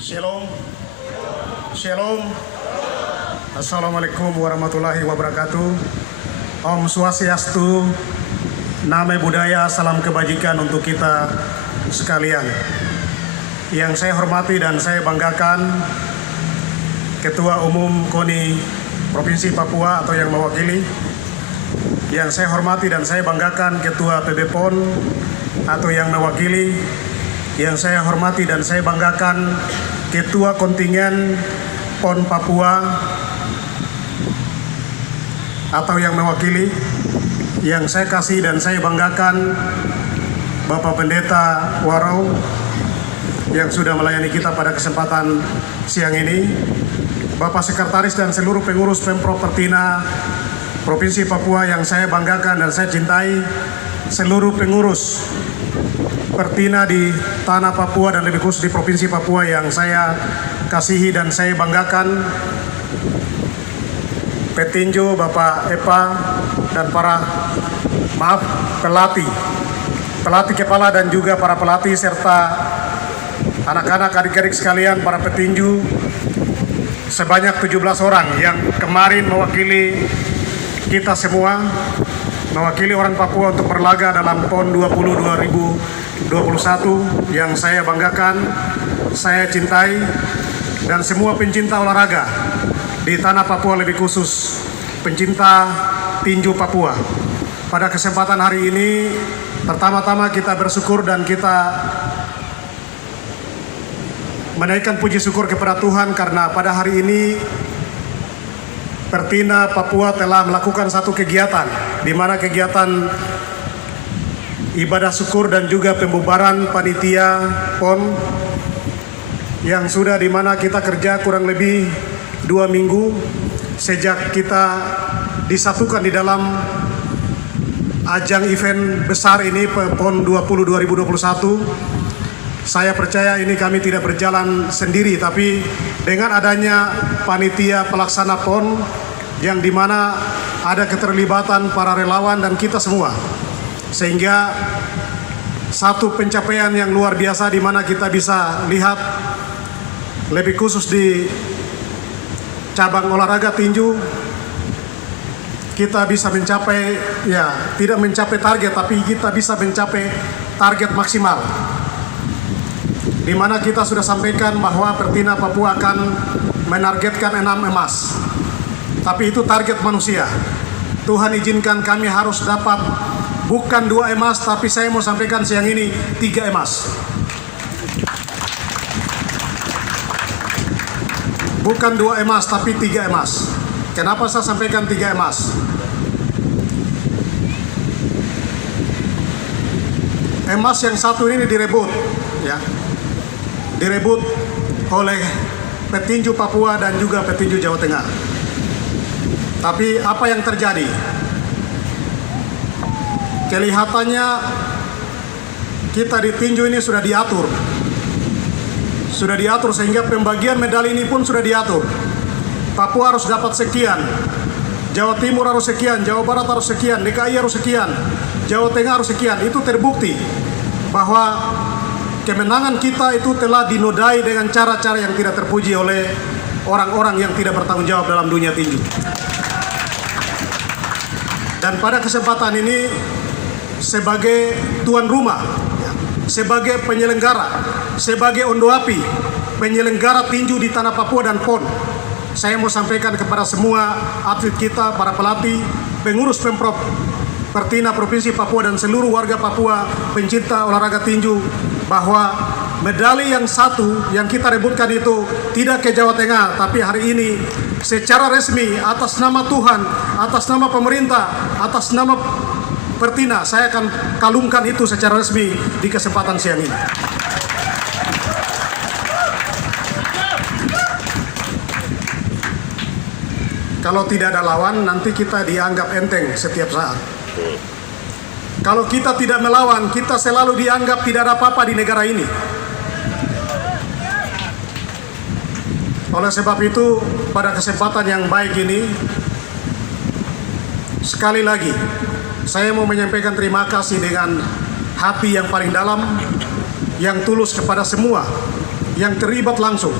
Shalom. Shalom. Assalamualaikum warahmatullahi wabarakatuh. Om Swastiastu. Namo Buddhaya, salam kebajikan untuk kita sekalian. Yang saya hormati dan saya banggakan Ketua Umum KONI Provinsi Papua atau yang mewakili. Yang saya hormati dan saya banggakan Ketua PB PON atau yang mewakili. Yang saya hormati dan saya banggakan Ketua Kontingen PON Papua atau yang mewakili. Yang saya kasih dan saya banggakan Bapak Pendeta Warau yang sudah melayani kita pada kesempatan siang ini, Bapak Sekretaris dan seluruh pengurus Pemprov Pertina Provinsi Papua yang saya banggakan dan saya cintai, seluruh pengurus Pertina di tanah Papua dan lebih khusus di Provinsi Papua yang saya kasihi dan saya banggakan, Petinju, Bapak Epa, dan para pelatih kepala dan juga para pelatih serta anak-anak adik-adik sekalian, para petinju sebanyak 17 orang yang kemarin mewakili kita semua, mewakili orang Papua untuk berlaga dalam PON 20 2021 yang saya banggakan, saya cintai, dan semua pencinta olahraga di tanah Papua, lebih khusus pencinta tinju Papua. Pada kesempatan hari ini, pertama-tama kita bersyukur dan kita menaikkan puji syukur kepada Tuhan karena pada hari ini Pertina Papua telah melakukan satu kegiatan, di mana kegiatan ibadah syukur dan juga pembubaran panitia PON yang sudah di mana kita kerja kurang lebih 2 minggu sejak kita disatukan di dalam ajang event besar ini PON 20 2021. Saya percaya ini kami tidak berjalan sendiri, tapi dengan adanya panitia pelaksana PON yang dimana ada keterlibatan para relawan dan kita semua, sehingga satu pencapaian yang luar biasa di mana kita bisa lihat lebih khusus di cabang olahraga tinju kita bisa mencapai, ya tidak mencapai target, tapi kita bisa mencapai target maksimal, di mana kita sudah sampaikan bahwa Pertina Papua akan menargetkan 6 emas. Tapi itu target manusia. Tuhan izinkan kami harus dapat bukan 2 emas, tapi saya mau sampaikan siang ini 3 emas. Bukan 2 emas, tapi 3 emas. Kenapa saya sampaikan 3 emas? Emas yang satu ini direbut, ya, direbut oleh petinju Papua dan juga petinju Jawa Tengah. Tapi apa yang terjadi? Kelihatannya kita di tinju ini sudah diatur sehingga pembagian medali ini pun sudah diatur. Papua harus dapat sekian, Jawa Timur harus sekian, Jawa Barat harus sekian, DKI harus sekian, Jawa Tengah harus sekian. Itu terbukti bahwa kemenangan kita itu telah dinodai dengan cara-cara yang tidak terpuji oleh orang-orang yang tidak bertanggung jawab dalam dunia tinju. Dan pada kesempatan ini, sebagai tuan rumah, sebagai penyelenggara, sebagai ondoapi penyelenggara tinju di tanah Papua dan PON, saya mau sampaikan kepada semua atlet kita, para pelatih, pengurus Pemprov Pertina Provinsi Papua dan seluruh warga Papua pencinta olahraga tinju, bahwa medali yang satu yang kita rebutkan itu tidak ke Jawa Tengah, tapi hari ini secara resmi atas nama Tuhan, atas nama pemerintah, atas nama Pertina, saya akan kalungkan itu secara resmi di kesempatan siang ini. Kalau tidak ada lawan, nanti kita dianggap enteng setiap saat. Kalau kita tidak melawan, kita selalu dianggap tidak ada apa-apa di negara ini. Oleh sebab itu, pada kesempatan yang baik ini, sekali lagi, saya mau menyampaikan terima kasih dengan hati yang paling dalam, yang tulus kepada semua yang terlibat langsung,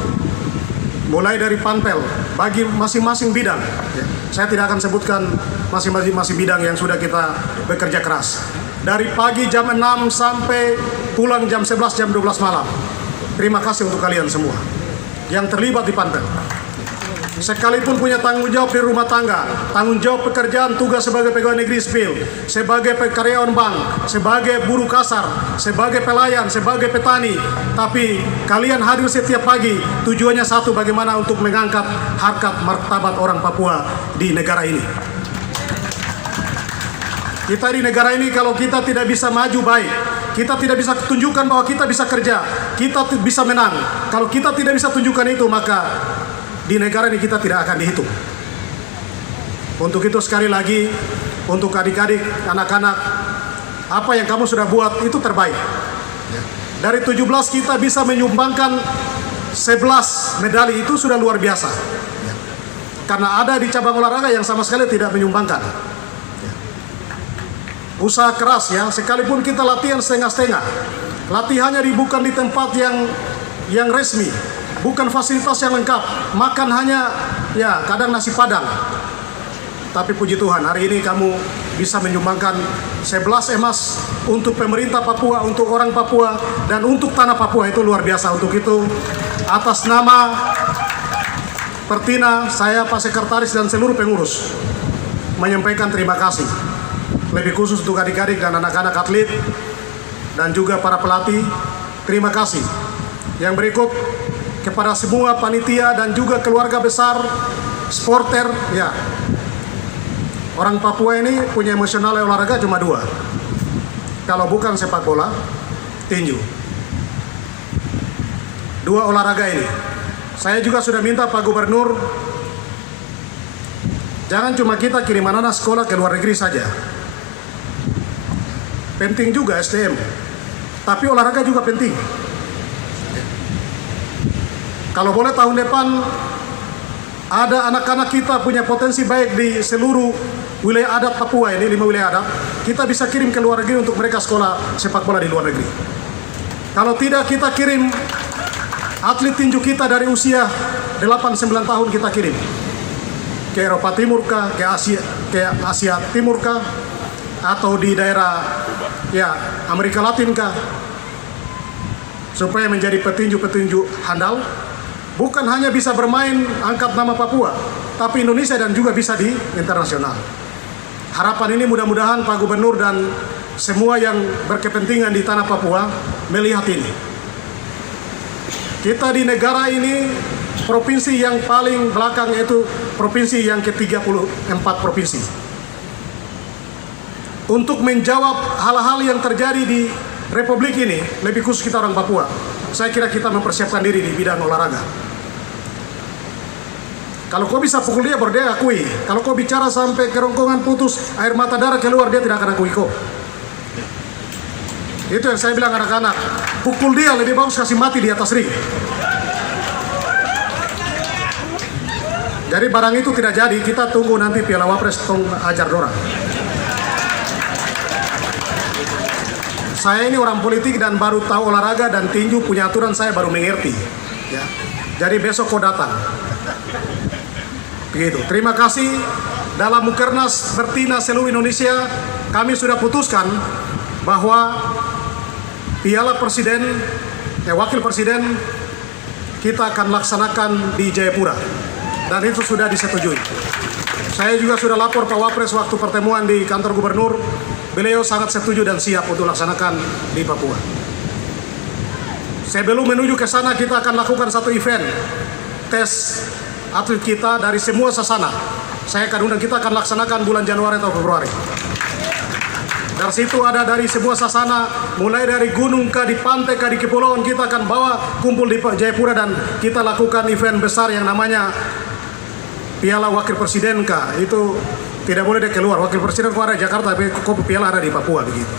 mulai dari panpel bagi masing-masing bidang. Saya tidak akan sebutkan masing-masing bidang yang sudah kita bekerja keras. Dari pagi jam 6 sampai pulang jam 11, jam 12 malam. Terima kasih untuk kalian semua yang terlibat di panpel. Sekalipun punya tanggung jawab di rumah tangga, tanggung jawab pekerjaan, tugas sebagai pegawai negeri sipil, sebagai karyawan bank, sebagai buruh kasar, sebagai pelayan, sebagai petani, tapi kalian hadir setiap pagi, tujuannya satu, bagaimana untuk mengangkat harkat martabat orang Papua di negara ini. Kita di negara ini kalau kita tidak bisa maju baik, kita tidak bisa tunjukkan bahwa kita bisa kerja, kita bisa menang. Kalau kita tidak bisa tunjukkan itu, maka di negara ini kita tidak akan dihitung. Untuk itu sekali lagi, untuk adik-adik, anak-anak, apa yang kamu sudah buat itu terbaik. Dari 17 kita bisa menyumbangkan 11 medali, itu sudah luar biasa. Karena ada di cabang olahraga yang sama sekali tidak menyumbangkan. Usaha keras ya, sekalipun kita latihan setengah-setengah. Latihannya bukan di tempat yang resmi. Bukan fasilitas yang lengkap, makan hanya ya kadang nasi padang. Tapi puji Tuhan, hari ini kamu bisa menyumbangkan 11 emas untuk pemerintah Papua, untuk orang Papua, dan untuk tanah Papua. Itu luar biasa. Untuk itu, atas nama Pertina, saya Pak Sekretaris dan seluruh pengurus menyampaikan terima kasih. Lebih khusus untuk adik-adik dan anak-anak atlet, dan juga para pelatih, terima kasih. Yang berikut, kepada semua panitia dan juga keluarga besar sporter ya. Orang Papua ini punya emosional olahraga cuma 2. Kalau bukan sepak bola, tinju. 2 olahraga ini. Saya juga sudah minta Pak Gubernur, jangan cuma kita kirim anak-anak sekolah ke luar negeri saja. Penting juga SDM, tapi olahraga juga penting. Kalau boleh tahun depan ada anak-anak kita punya potensi baik di seluruh wilayah adat Papua ini, 5 wilayah adat, kita bisa kirim ke luar negeri untuk mereka sekolah sepak bola di luar negeri. Kalau tidak, kita kirim atlet tinju kita dari usia 8-9 tahun, kita kirim ke Eropa Timur kah, ke Asia Timur kah, atau di daerah ya Amerika Latin kah, supaya menjadi petinju-petinju handal. Bukan hanya bisa bermain angkat nama Papua, tapi Indonesia dan juga bisa di internasional. Harapan ini mudah-mudahan Pak Gubernur dan semua yang berkepentingan di tanah Papua melihat ini. Kita di negara ini provinsi yang paling belakang, yaitu provinsi yang ke-34 provinsi. Untuk menjawab hal-hal yang terjadi di Republik ini, lebih khusus kita orang Papua, saya kira kita mempersiapkan diri di bidang olahraga. Kalau kau bisa pukul dia, baru dia akui. Kalau kau bicara sampai kerongkongan putus, air mata darah keluar, dia tidak akan akui kau. Itu yang saya bilang anak-anak, pukul dia lebih bagus kasih mati di atas ring. Jadi barang itu tidak jadi, kita tunggu nanti Piala Wapres tong ajar dorang. Saya ini orang politik dan baru tahu olahraga dan tinju punya aturan, saya baru mengerti. Ya. Jadi besok kau datang. Begitu. Terima kasih. Dalam Mukernas Pertina seluruh Indonesia, kami sudah putuskan bahwa Piala Presiden, Wakil Presiden kita akan laksanakan di Jayapura, dan itu sudah disetujui. Saya juga sudah lapor Pak Wapres waktu pertemuan di kantor Gubernur. Beliau sangat setuju dan siap untuk laksanakan di Papua. Sebelum menuju ke sana, kita akan lakukan satu event tes atlet kita dari semua sasana. Saya akan undang, kita akan laksanakan bulan Januari atau Februari. Dari situ ada dari semua sasana, mulai dari gunung ke di pantai ke di kepulauan, kita akan bawa kumpul di Jayapura dan kita lakukan event besar yang namanya Piala Wakil Presiden kah. Itu tidak boleh dia keluar. Wakil Presiden keluar dari Jakarta, tapi piala ada di Papua begitu.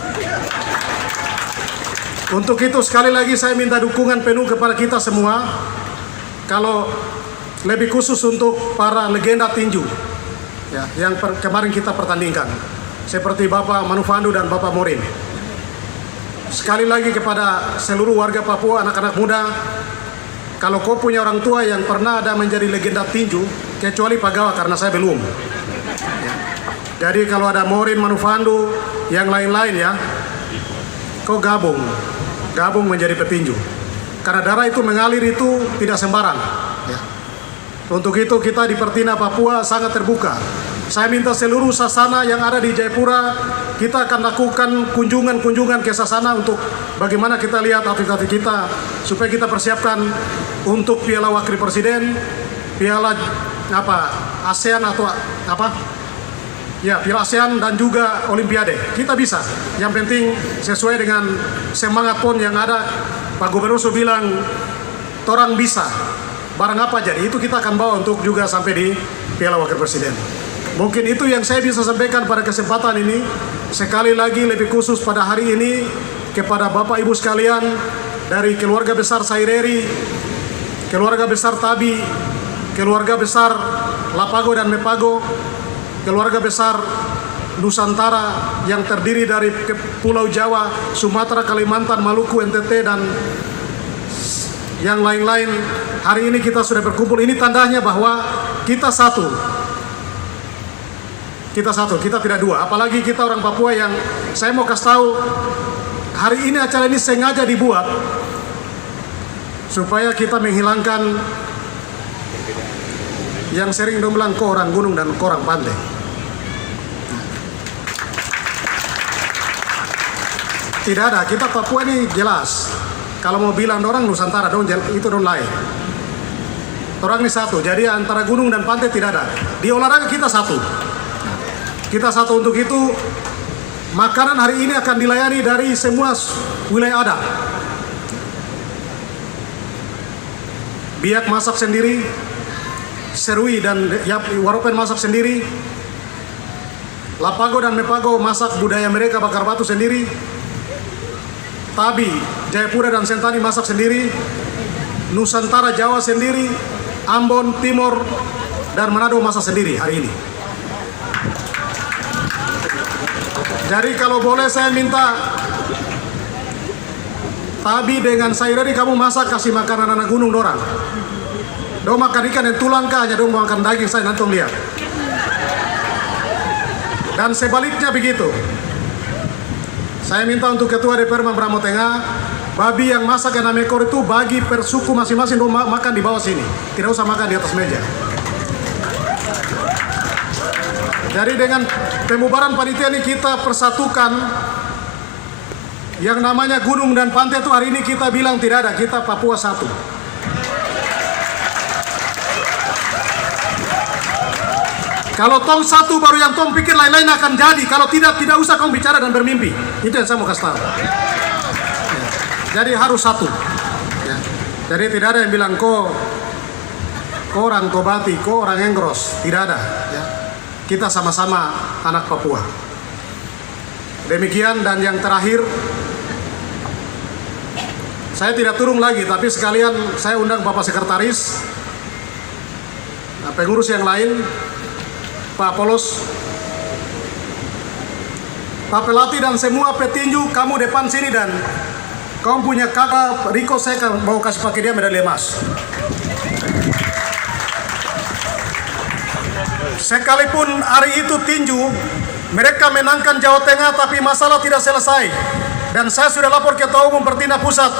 Untuk itu sekali lagi saya minta dukungan penuh kepada kita semua. Kalau lebih khusus untuk para legenda tinju ya, yang kemarin kita pertandingkan, seperti Bapak Manufandu dan Bapak Morin. Sekali lagi kepada seluruh warga Papua, anak-anak muda, kalau kau punya orang tua yang pernah ada menjadi legenda tinju, kecuali Pak Gawa karena saya belum. Ya. Jadi kalau ada Morin, Manufando, yang lain-lain ya, kau gabung menjadi petinju. Karena darah itu mengalir itu tidak sembarang. Ya. Untuk itu kita di Pertina Papua sangat terbuka. Saya minta seluruh sasana yang ada di Jayapura, kita akan lakukan kunjungan-kunjungan ke sasana untuk bagaimana kita lihat atlet-atlet kita, supaya kita persiapkan untuk Piala Wakil Presiden, Piala ASEAN atau ya, Piala ASEAN dan juga Olimpiade. Kita bisa. Yang penting sesuai dengan semangat PON yang ada. Pak Gubernur sudah bilang, torang bisa. Barang apa jadi, itu kita akan bawa untuk juga sampai di Piala Wakil Presiden. Mungkin itu yang saya bisa sampaikan pada kesempatan ini. Sekali lagi lebih khusus pada hari ini kepada Bapak Ibu sekalian dari keluarga besar Saireri, keluarga besar Tabi, keluarga besar Lapago dan Mepago, keluarga besar Nusantara yang terdiri dari Pulau Jawa, Sumatera, Kalimantan, Maluku, NTT dan yang lain-lain. Hari ini kita sudah berkumpul. Ini tandanya bahwa kita satu. Kita satu, kita tidak dua. Apalagi kita orang Papua yang saya mau kasih tahu, hari ini acara ini sengaja dibuat supaya kita menghilangkan yang sering dong bilang kau orang gunung dan kau orang pantai. Tidak ada, kita Papua ini jelas. Kalau mau bilang orang Nusantara dong, itu dong lain. Orang ini satu, jadi antara gunung dan pantai tidak ada. Di olahraga kita satu. Kita satu. Untuk itu, makanan hari ini akan dilayani dari semua wilayah adat. Biak masak sendiri, Serui dan Waropen masak sendiri, Lapago dan Mepago masak budaya mereka bakar batu sendiri, Tabi, Jayapura dan Sentani masak sendiri, Nusantara Jawa sendiri, Ambon, Timor, dan Manado masak sendiri hari ini. Jadi kalau boleh saya minta Tabi dengan Saireri kamu masak kasih makanan anak gunung dorang. Dong makan ikan dan tulang kah hanya dong makan daging, saya nanti lihat. Dan sebaliknya begitu. Saya minta untuk Ketua DPR Mambramo Tengah, babi yang masak yang 6 ekor itu bagi per suku masing-masing dong makan di bawah sini. Tidak usah makan di atas meja. Jadi dengan pembubaran panitia ini kita persatukan yang namanya gunung dan pantai itu hari ini kita bilang tidak ada, kita Papua satu. Kalau tong satu baru yang tong pikir lain-lain akan jadi. Kalau tidak usah kau bicara dan bermimpi. Itu yang saya mau kasih tahu. Jadi harus satu. Ya. Jadi tidak ada yang bilang kau orang Tobati, kau orang Enggros. Tidak ada. Ya. Kita sama-sama anak Papua. Demikian, dan yang terakhir, saya tidak turun lagi, tapi sekalian saya undang Bapak Sekretaris, pengurus yang lain, Pak Polos, Pak Pelati dan semua petinju, kamu depan sini, dan kamu punya kakak Riko, saya mau kasih pakai dia medali emas. Sekalipun hari itu tinju, mereka menangkan Jawa Tengah, tapi masalah tidak selesai. Dan saya sudah lapor ke Ketua Umum Pertina Pusat.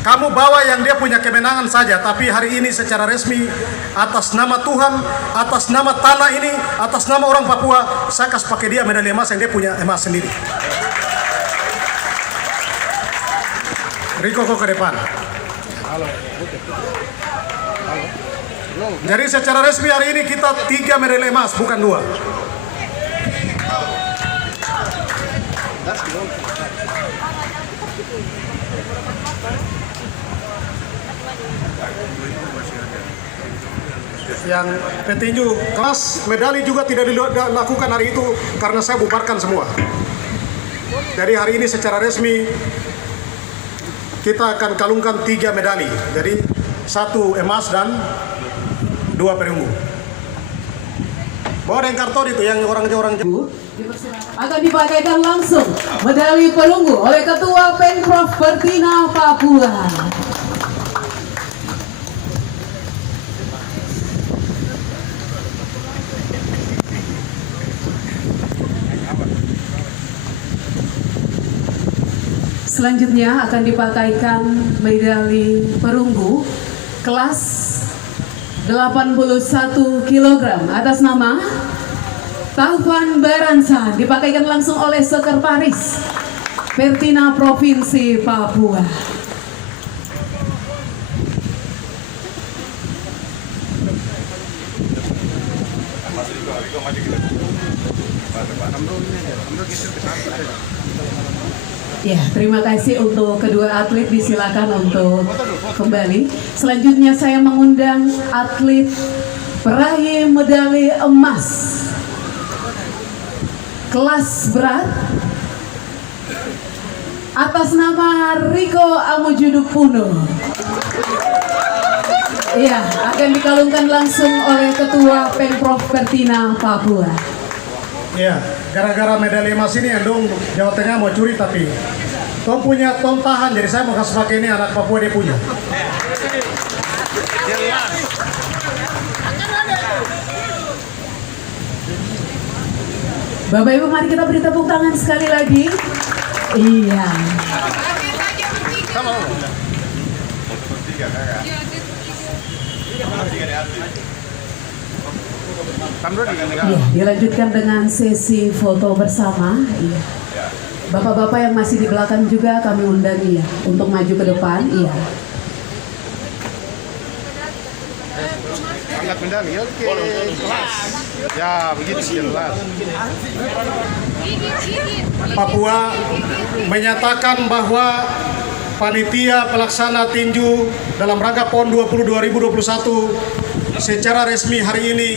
Kamu bawa yang dia punya kemenangan saja, tapi hari ini secara resmi atas nama Tuhan, atas nama tanah ini, atas nama orang Papua, saya kasih pakai dia medali emas yang dia punya emas sendiri. Riko kok ke depan. Jadi secara resmi hari ini kita 3 medali emas, bukan 2. Yang petinju kelas medali juga tidak dilakukan hari itu karena saya bubarkan semua. Jadi hari ini secara resmi kita akan kalungkan 3 medali. Jadi 1 emas dan 2 perunggu. Bawa dengan karton itu yang orang-orang akan dipakaikan langsung medali perunggu oleh Ketua Pemprov Pertina Papua. Selanjutnya akan dipakaikan medali perunggu kelas 81 kg atas nama Taufan Baransa, dipakaikan langsung oleh Sekretaris Pertina Provinsi Papua. Ya, terima kasih untuk kedua atlet, disilakan untuk kembali. Selanjutnya saya mengundang atlet peraih medali emas kelas berat atas nama Riko Amujuduk Puno. Iya, akan dikalungkan langsung oleh Ketua Pemprov Pertina Papua. Ya, gara-gara medali emas ini Endung Jawa Tengah mau curi, tapi Tom punya, Tom tahan, jadi saya mau kasih pakai ini, anak Papua dia punya. Bapak Ibu, mari kita beri tepuk tangan sekali lagi. Iya. Iya, dilanjutkan dengan sesi foto bersama. Iya. Bapak-bapak yang masih di belakang juga kami undang ya untuk maju ke depan. Iya. Angkat medali, oke. Ya, begitu jelas. Papua menyatakan bahwa panitia pelaksana tinju dalam rangka PON 20 2021 secara resmi hari ini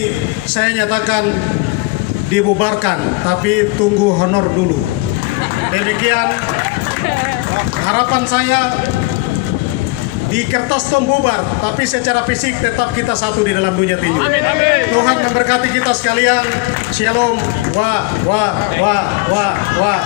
saya nyatakan dibubarkan, tapi tunggu honor dulu. Demikian harapan saya, di kertas Tom bubar, tapi secara fisik tetap kita satu di dalam dunia tinju. Tuhan memberkati kita sekalian. Shalom. Wah, wah, wah, wah, wah.